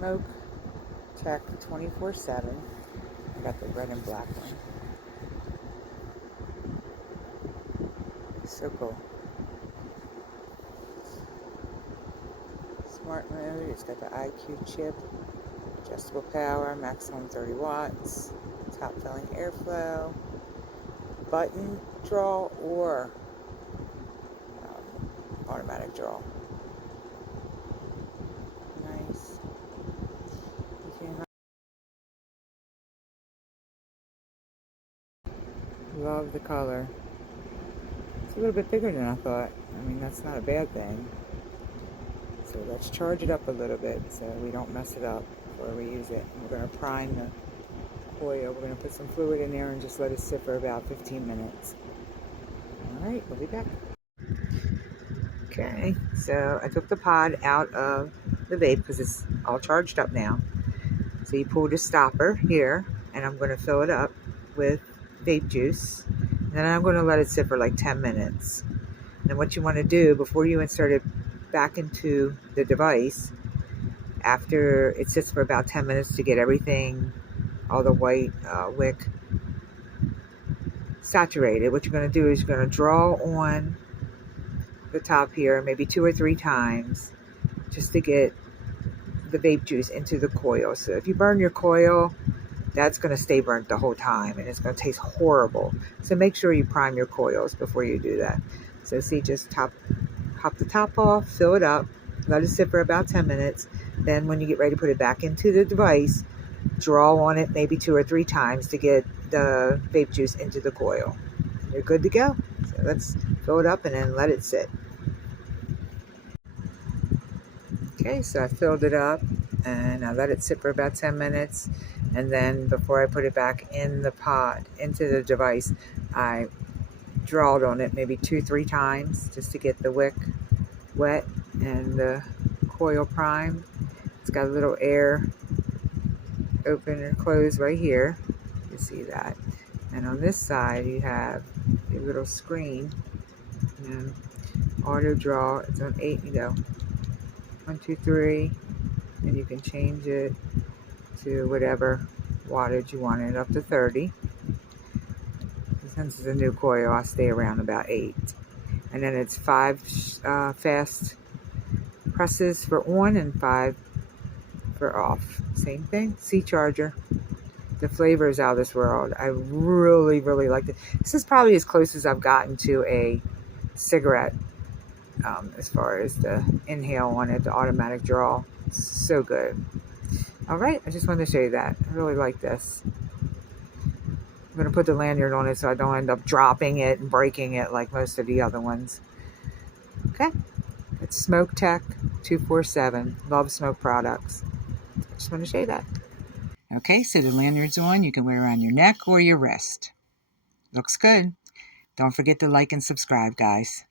SMOK Tech 24/7. I got the red and black one. So cool. Smart mode. It's got the IQ chip, adjustable power, maximum 30 watts, top filling airflow, button draw or automatic draw. Nice. You can love the color. It's a little bit bigger than I thought. I mean, that's not a bad thing. So let's charge it up a little bit so we don't mess it up before we use it. We're going to prime the coil. We're going to put some fluid in there and just let it sit for about 15 minutes. Alright, we'll be back. Okay, so I took the pod out of the vape because it's all charged up now. So you pull the stopper here, and I'm going to fill it up with vape juice. And then I'm going to let it sit for like 10 minutes. And what you want to do before you insert it back into the device, after it sits for about 10 minutes to get everything, all the white wick saturated, what you're going to do is you're going to draw on the top here maybe 2 or 3 times just to get the vape juice into the coil. So if you burn your coil, that's going to stay burnt the whole time and it's going to taste horrible. So make sure you prime your coils before you do that. So see, just pop the top off, fill it up, let it sit for about 10 minutes. Then when you get ready to put it back into the device, draw on it maybe 2 or 3 times to get the vape juice into the coil. You're good to go. So let's fill it up and then let it sit. Okay, so I filled it up and I let it sit for about 10 minutes. And then before I put it back in the pod, into the device, I drawed on it maybe 2-3 times just to get the wick wet and the coil primed. It's got a little air open and close right here. You see that. And on this side you have a little screen. And auto draw. It's on 8, 1, 2, 3, and you can change it to whatever wattage you want it, up to 30. Since it's a new coil, I stay around about 8. And then it's 5 fast presses for on and 5 for off. Same thing. C charger. The flavor is out of this world. I really, really like it. This is probably as close as I've gotten to a cigarette as far as the inhale on it, the automatic draw. It's so good. All right, I just wanted to show you that. I really like this. I'm going to put the lanyard on it so I don't end up dropping it and breaking it like most of the other ones. Okay, it's SMOK Tech 24/7. Love SMOK products. I just want to show you that. Okay, so the lanyard's on. You can wear it around your neck or your wrist. Looks good. Don't forget to like and subscribe, guys.